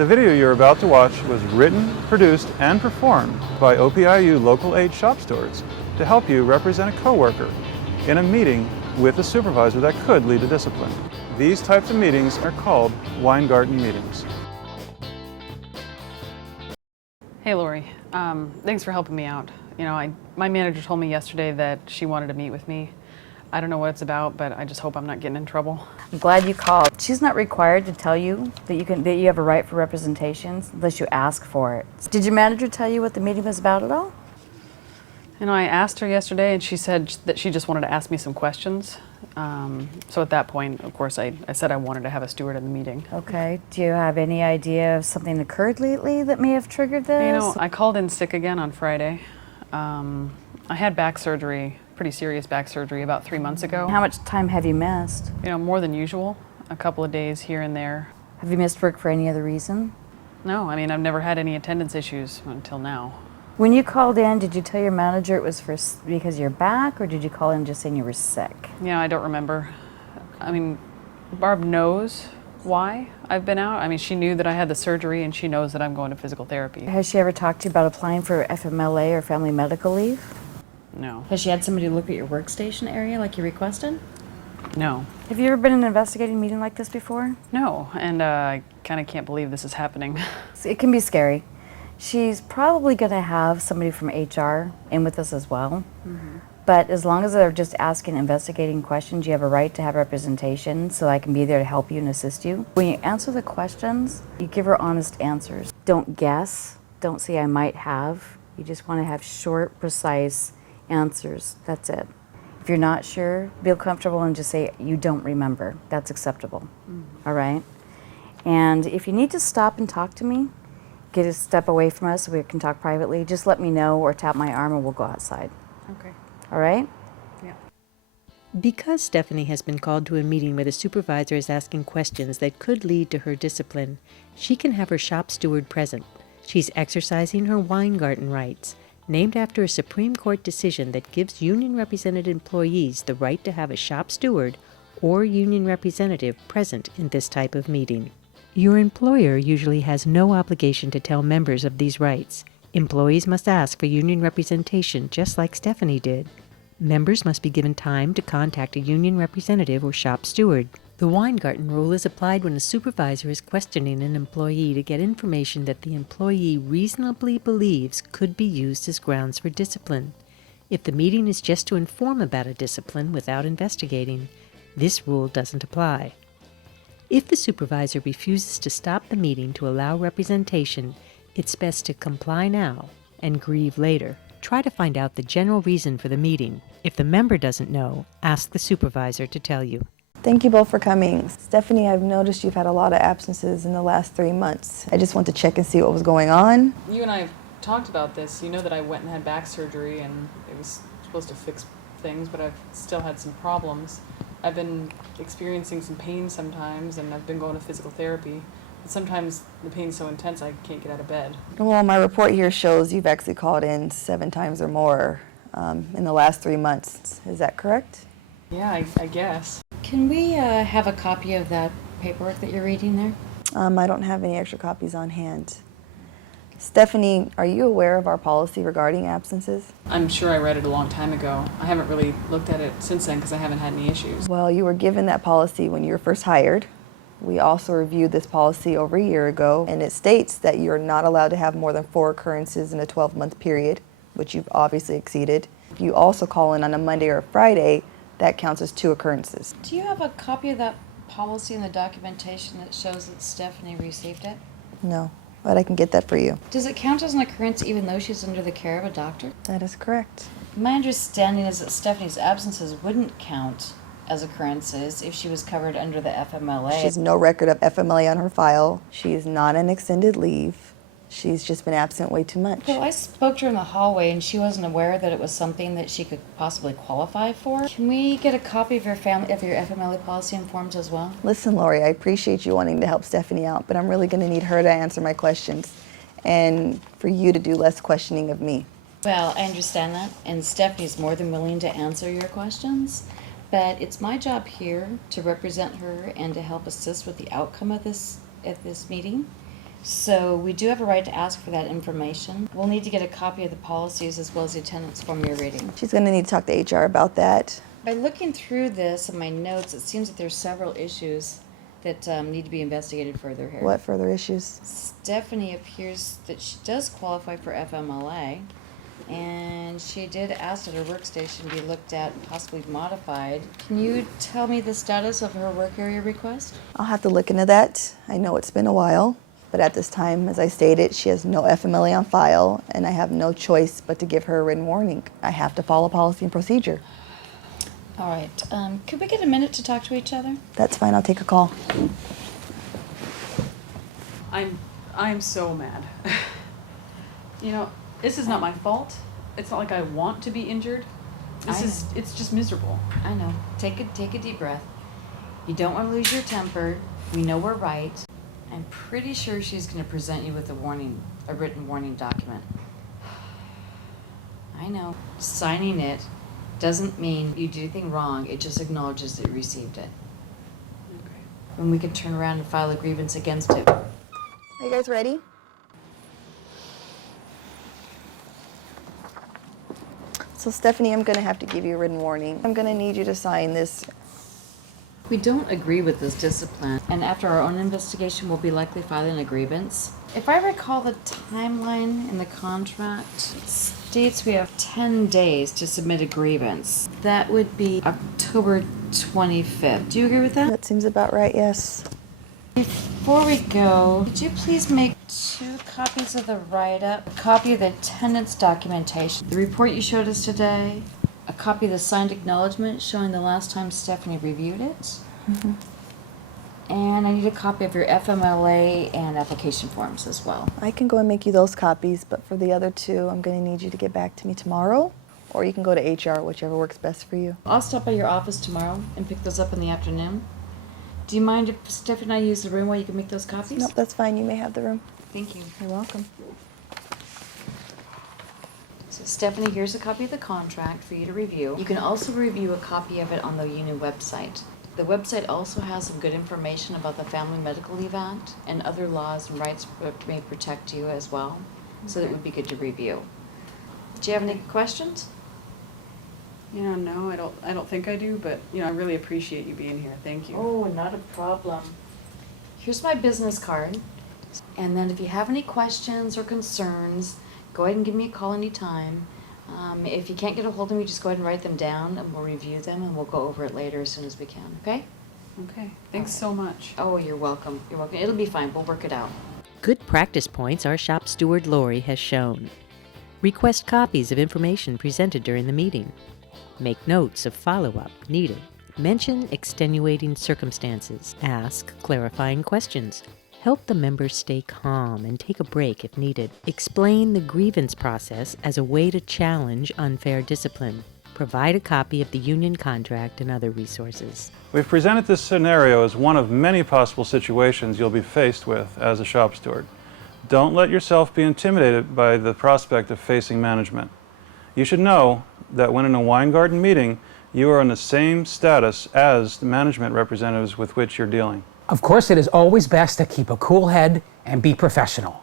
The video you're about to watch was written, produced, and performed by OPEIU local aid shop stewards to help you represent a coworker in a meeting with a supervisor that could lead to discipline. These types of meetings are called Weingarten meetings. Hey Lori, thanks for helping me out. My manager told me yesterday that she wanted to meet with me. I don't know what it's about, but I just hope I'm not getting in trouble. I'm glad you called. She's not required to tell you that you have a right for representations unless you ask for it. Did your manager tell you what the meeting was about at all? I asked her yesterday and she said that she just wanted to ask me some questions. So at that point, of course, I said I wanted to have a steward in the meeting. Okay. Do you have any idea if something occurred lately that may have triggered this? I called in sick again on Friday. I had back surgery, pretty serious back surgery, about 3 months ago. How much time have you missed? More than usual, a couple of days here and there. Have you missed work for any other reason? No, I've never had any attendance issues until now. When you called in, did you tell your manager it was because of your back, or did you call in just saying you were sick? I don't remember. Barb knows why I've been out. She knew that I had the surgery and she knows that I'm going to physical therapy. Has she ever talked to you about applying for FMLA or family medical leave? No. Has she had somebody look at your workstation area like you requested? No. Have you ever been in an investigating meeting like this before? No, and I kind of can't believe this is happening. It can be scary. She's probably going to have somebody from HR in with us as well. Mm-hmm. But as long as they're just asking investigating questions, you have a right to have representation so I can be there to help you and assist you. When you answer the questions, you give her honest answers. Don't guess. Don't say I might have. You just want to have short, precise answers. That's it. If you're not sure, feel comfortable and just say you don't remember. That's acceptable. Mm-hmm. All right? And if you need to stop and talk to me, get a step away from us so we can talk privately, just let me know or tap my arm and we'll go outside. Okay. All right? Yeah. Because Stephanie has been called to a meeting where the supervisor is asking questions that could lead to her discipline, she can have her shop steward present. She's exercising her Weingarten rights, named after a Supreme Court decision that gives union-represented employees the right to have a shop steward or union representative present in this type of meeting. Your employer usually has no obligation to tell members of these rights. Employees must ask for union representation just like Stephanie did. Members must be given time to contact a union representative or shop steward. The Weingarten rule is applied when a supervisor is questioning an employee to get information that the employee reasonably believes could be used as grounds for discipline. If the meeting is just to inform about a discipline without investigating, this rule doesn't apply. If the supervisor refuses to stop the meeting to allow representation, it's best to comply now and grieve later. Try to find out the general reason for the meeting. If the member doesn't know, ask the supervisor to tell you. Thank you both for coming. Stephanie, I've noticed you've had a lot of absences in the last 3 months. I just want to check and see what was going on. You and I have talked about this. You know that I went and had back surgery and it was supposed to fix things, but I've still had some problems. I've been experiencing some pain sometimes, and I've been going to physical therapy. But sometimes the pain's so intense I can't get out of bed. Well, my report here shows you've actually called in 7 times or more in the last 3 months. Is that correct? Yeah, I guess. Can we have a copy of that paperwork that you're reading there? I don't have any extra copies on hand. Stephanie, are you aware of our policy regarding absences? I'm sure I read it a long time ago. I haven't really looked at it since then because I haven't had any issues. Well, you were given that policy when you were first hired. We also reviewed this policy over a year ago, and it states that you're not allowed to have more than 4 occurrences in a 12-month period, which you've obviously exceeded. If you also call in on a Monday or a Friday, that counts as 2 occurrences. Do you have a copy of that policy and the documentation that shows that Stephanie received it? No, but I can get that for you. Does it count as an occurrence even though she's under the care of a doctor? That is correct. My understanding is that Stephanie's absences wouldn't count as occurrences if she was covered under the FMLA. She has no record of FMLA on her file. She is not on extended leave. She's just been absent way too much. Well, I spoke to her in the hallway and she wasn't aware that it was something that she could possibly qualify for. Can we get a copy of your FMLA policy and forms as well? Listen, Lori, I appreciate you wanting to help Stephanie out, but I'm really going to need her to answer my questions and for you to do less questioning of me. Well, I understand that, and Stephanie's more than willing to answer your questions, but it's my job here to represent her and to help assist with the outcome of this meeting. So we do have a right to ask for that information. We'll need to get a copy of the policies as well as the attendance form you're reading. She's going to need to talk to HR about that. By looking through this in my notes, it seems that there's several issues that need to be investigated further here. What further issues? Stephanie appears that she does qualify for FMLA, and she did ask that her workstation be looked at and possibly modified. Can you tell me the status of her work area request? I'll have to look into that. I know it's been a while, but at this time, as I stated, she has no FMLA on file, and I have no choice but to give her a written warning. I have to follow policy and procedure. All right. Could we get a minute to talk to each other? That's fine, I'll take a call. I'm so mad. You know, this is not my fault. It's not like I want to be injured. It's just miserable. I know. Take a deep breath. You don't want to lose your temper. We know we're right. I'm pretty sure she's going to present you with a written warning document. I know. Signing it doesn't mean you do anything wrong. It just acknowledges that you received it. Okay. And we can turn around and file a grievance against it. Are you guys ready? So Stephanie, I'm going to have to give you a written warning. I'm going to need you to sign this. We don't agree with this discipline, and after our own investigation, we'll be likely filing a grievance. If I recall the timeline in the contract, it states we have 10 days to submit a grievance. That would be October 25th. Do you agree with that? That seems about right, yes. Before we go, could you please make 2 copies of the write-up, a copy of the attendance documentation, the report you showed us today, a copy of the signed acknowledgement showing the last time Stephanie reviewed it, and I need a copy of your FMLA and application forms as well. I can go and make you those copies, but for the other 2, I'm going to need you to get back to me tomorrow, or you can go to HR, whichever works best for you. I'll stop by your office tomorrow and pick those up in the afternoon. Do you mind if Stephanie and I use the room while you can make those copies? Nope, that's fine. You may have the room. Thank you. You're welcome. So Stephanie, here's a copy of the contract for you to review. You can also review a copy of it on the union website. The website also has some good information about the Family Medical Leave Act and other laws and rights that may protect you as well. So that would be good to review. Do you have any questions? You know, no, I don't think I do, but you know, I really appreciate you being here. Thank you. Oh, not a problem. Here's my business card. And then if you have any questions or concerns, go ahead and give me a call anytime. If you can't get a hold of me, just go ahead and write them down and we'll review them and we'll go over it later as soon as we can, okay? Okay. Thanks so much. Oh, you're welcome. You're welcome. It'll be fine. We'll work it out. Good practice points our shop steward Lori has shown. Request copies of information presented during the meeting. Make notes of follow-up needed. Mention extenuating circumstances. Ask clarifying questions. Help the members stay calm and take a break if needed. Explain the grievance process as a way to challenge unfair discipline. Provide a copy of the union contract and other resources. We've presented this scenario as one of many possible situations you'll be faced with as a shop steward. Don't let yourself be intimidated by the prospect of facing management. You should know that when in a Weingarten meeting, you are in the same status as the management representatives with which you're dealing. Of course, it is always best to keep a cool head and be professional.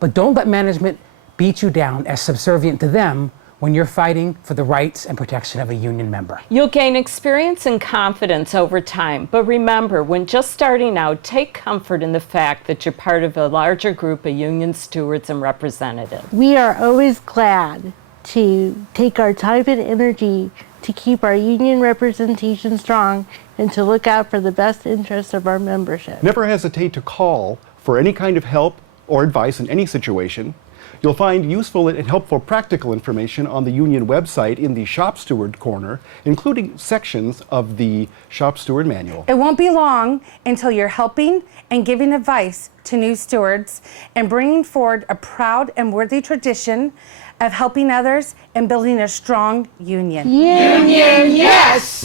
But don't let management beat you down as subservient to them when you're fighting for the rights and protection of a union member. You'll gain experience and confidence over time, but remember, when just starting out, take comfort in the fact that you're part of a larger group of union stewards and representatives. We are always glad to take our time and energy to keep our union representation strong and to look out for the best interests of our membership. Never hesitate to call for any kind of help or advice in any situation. You'll find useful and helpful practical information on the union website in the Shop Steward corner, including sections of the Shop Steward Manual. It won't be long until you're helping and giving advice to new stewards and bringing forward a proud and worthy tradition of helping others and building a strong union. Union, yes!